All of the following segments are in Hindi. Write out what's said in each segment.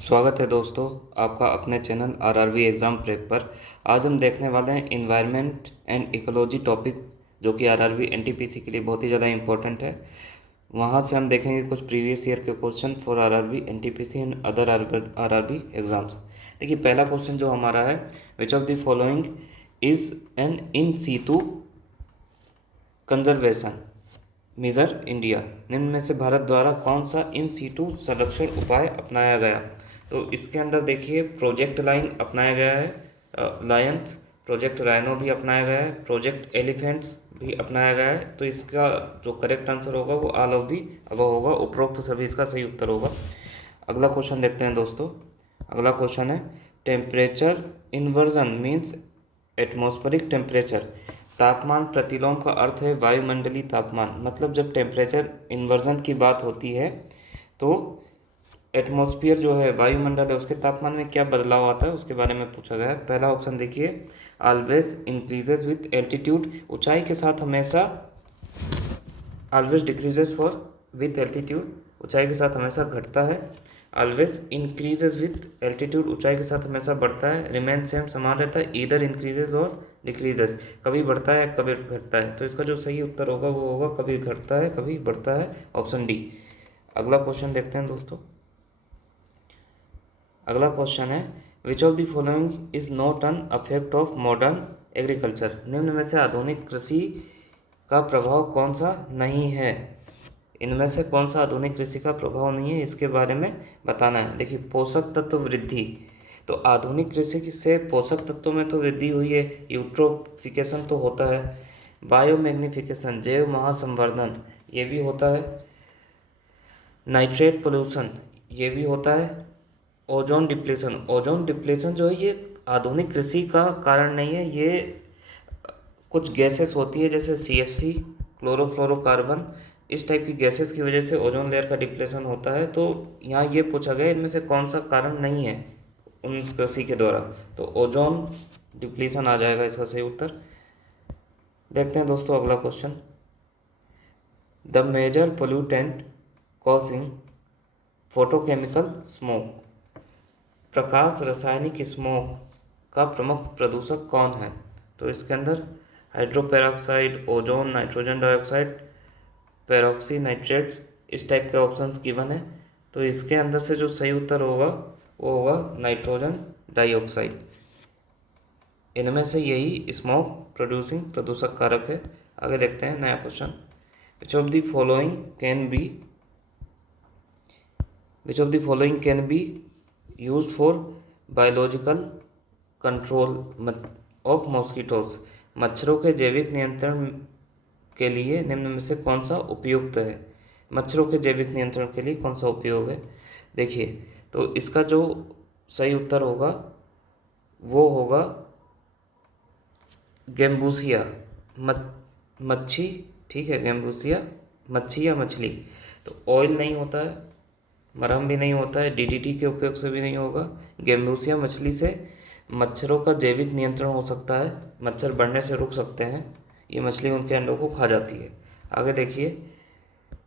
स्वागत है दोस्तों आपका अपने चैनल आरआरबी एग्ज़ाम प्रेप पर। आज हम देखने वाले हैं इन्वायरमेंट एंड इकोलॉजी टॉपिक, जो कि आरआरबी एनटीपीसी के लिए बहुत ही ज़्यादा इंपॉर्टेंट है। वहाँ से हम देखेंगे कुछ प्रीवियस ईयर के question for RRB NTPC and other RRB exams. देखिए, पहला क्वेश्चन जो हमारा है, which of the following is an in situ conservation measure India. निम्न में से भारत द्वारा कौन सा इन सीटू संरक्षण उपाय अपनाया गया? तो इसके अंदर देखिए, प्रोजेक्ट लाइन अपनाया गया है, लायंस, प्रोजेक्ट राइनो भी अपनाया गया है, प्रोजेक्ट एलिफेंट्स भी अपनाया गया है। तो इसका जो करेक्ट आंसर होगा वो ऑल ऑफ दी अबव होगा, उपरोक्त सभी इसका सही उत्तर होगा। अगला क्वेश्चन देखते हैं दोस्तों। अगला क्वेश्चन है, temperature inversion means atmospheric temperature. तापमान प्रतिलोम का अर्थ है वायुमंडलीय तापमान। मतलब जब टेम्परेचर इन्वर्जन की बात होती है तो एटमॉस्फेयर जो है, वायुमंडल है, उसके तापमान में क्या बदलाव आता है उसके बारे में पूछा गया है। पहला ऑप्शन देखिए, ऑलवेज इंक्रीजेज विथ एल्टीट्यूड, ऊंचाई के साथ हमेशा। Always decreases for with altitude, ऊंचाई के साथ हमेशा घटता है। ऑलवेज इंक्रीजेज विथ एल्टीट्यूड, ऊंचाई के साथ हमेशा बढ़ता है। रिमेन सेम, समान रहता है। ईदर इंक्रीजेज और डिक्रीजेस, कभी बढ़ता है कभी घटता है। तो इसका जो सही उत्तर होगा वो होगा कभी घटता है कभी बढ़ता है, ऑप्शन डी। अगला क्वेश्चन देखते हैं दोस्तों। अगला क्वेश्चन है, which of the following is not an affect of modern agriculture. निम्न में से आधुनिक कृषि का प्रभाव कौन सा नहीं है? इनमें से कौन सा आधुनिक कृषि का प्रभाव नहीं है, इसके बारे में बताना है। देखिए, पोषक तत्व वृद्धि, तो आधुनिक कृषि से पोषक तत्वों में तो वृद्धि हुई है, यूट्रोफिकेशन तो होता है। बायोमैग्निफिकेशन, जैव महासंवर्धन, ये भी होता है। नाइट्रेट पोल्यूशन, ये भी होता है। ओजोन डिप्लीशन, ओजोन डिप्लीशन जो है ये आधुनिक कृषि का कारण नहीं है। ये कुछ गैसेस होती है जैसे सीएफसी, क्लोरोफ्लोरोकार्बन, इस टाइप की गैसेस की वजह से ओजोन लेयर का डिप्लेशन होता है। तो यहाँ ये पूछा गया इनमें से कौन सा कारण नहीं है उन कृषि के द्वारा, तो ओजोन डिप्लीशन आ जाएगा इसका सही उत्तर। देखते हैं दोस्तों अगला question. The major pollutant causing photochemical smoke, प्रकाश रासायनिक स्मोक का प्रमुख प्रदूषक कौन है? तो इसके अंदर hydroperoxide, ozone, nitrogen dioxide, peroxy nitrates, इस टाइप के ऑप्शंस गिवन है। तो इसके अंदर से जो सही उत्तर होगा वो होगा नाइट्रोजन डाइऑक्साइड। इनमें से यही स्मोक प्रोड्यूसिंग प्रदूषक कारक है। आगे देखते हैं नया question. Which of the following can be which of the following can be use for biological control of mosquitoes. मच्छरों के जैविक नियंत्रण के लिए निम्न में से कौन सा उपयुक्त है? मच्छरों के जैविक नियंत्रण के लिए कौन सा उपयोग है? देखिए, तो इसका जो सही उत्तर होगा वो होगा गैम्बूसिया मच्छी। ठीक है, गैम्बूसिया मच्छी या मछली। तो ऑयल नहीं होता है, मरहम भी नहीं होता है, डीडीटी के उपयोग से भी नहीं होगा। गैम्बूसिया मछली से मच्छरों का जैविक नियंत्रण हो सकता है, मच्छर बढ़ने से रुक सकते हैं। ये मछली उनके अंडों को खा जाती है। आगे देखिए,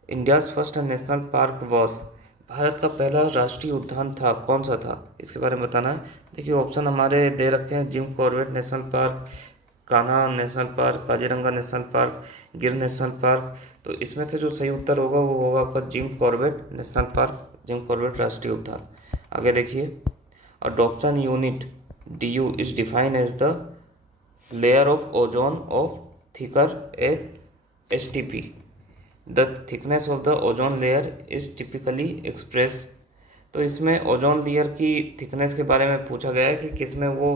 India's first national Park was, Bharat का पहला राष्ट्रीय उद्यान था, कौन सा था? इसके बारे में बताना है। देखिए, ऑप्शन हमारे दे रखे हैं, gym Corbett National park, Kanha national park, Kaziranga national park, गिर नेशनल पार्क। तो इसमें से जो सही उत्तर होगा वो होगा आपका Jim Corbett National Park, Jim Corbett राष्ट्रीय उद्यान। आगे देखिए, Dobson unit DU is defined as the layer of ozone of thicker at STP. The thickness of the ozone layer is typically expressed. तो इसमें ओजोन लेयर की थिकनेस के बारे में पूछा गया है कि किस में वो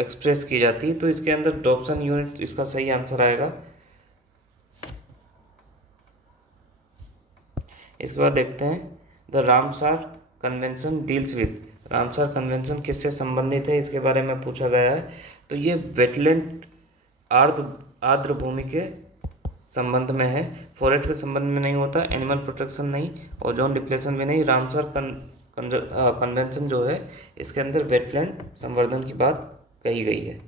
एक्सप्रेस की जाती है। तो इसके अंदर डॉप्सन यूनिट इसका सही आंसर आएगा। इसके बाद देखते हैं, the Ramsar convention deals with, Ramsar convention किससे संबंधित है इसके बारे में पूछा गया है। तो ये वेटलैंड आर्द्र भूमि के संबंध में है, फॉरेस्ट के संबंध में नहीं होता। एनिमल प्रोटेक्शन नहीं, ओजोन डिप्लेशन भी नहीं। रामसर कन्वेंशन जो है इसके अंदर वेटलैंड संवर्धन की बात कही गई है।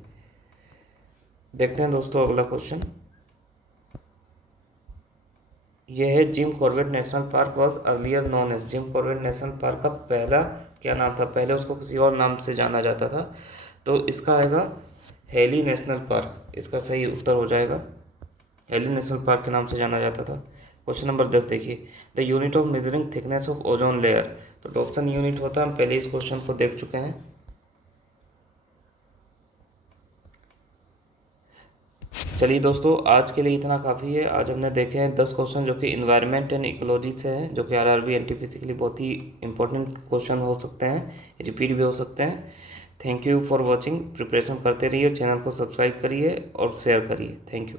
देखते हैं दोस्तों अगला क्वेश्चन। यह है, Jim Corbett National Park was earlier known as, Jim Corbett National Park का पहला क्या नाम था, पहले उसको किसी और नाम से जाना जाता था। तो इसका आएगा हेली नेशनल पार्क, इसका सही उत्तर हो जाएगा। हेली नेशनल पार्क के नाम से जाना जाता था। क्वेश्चन नंबर 10 देखिए, the unit of measuring thickness of ozone layer. तो डॉप्सन यूनिट होता है, हम पहले इस क्वेश्चन को देख चुके हैं। चलिए दोस्तों, आज के लिए इतना काफ़ी है। आज हमने देखे हैं 10 क्वेश्चन जो कि इन्वायरमेंट एंड इकोलॉजी से हैं, जो कि आरआरबी एनटीपीसी के लिए बहुत ही इंपॉर्टेंट क्वेश्चन हो सकते हैं, रिपीट भी हो सकते हैं। Thank you for watching. Preparation करते रहिए, चैनल को सब्सक्राइब करिए और शेयर करिए। Thank you.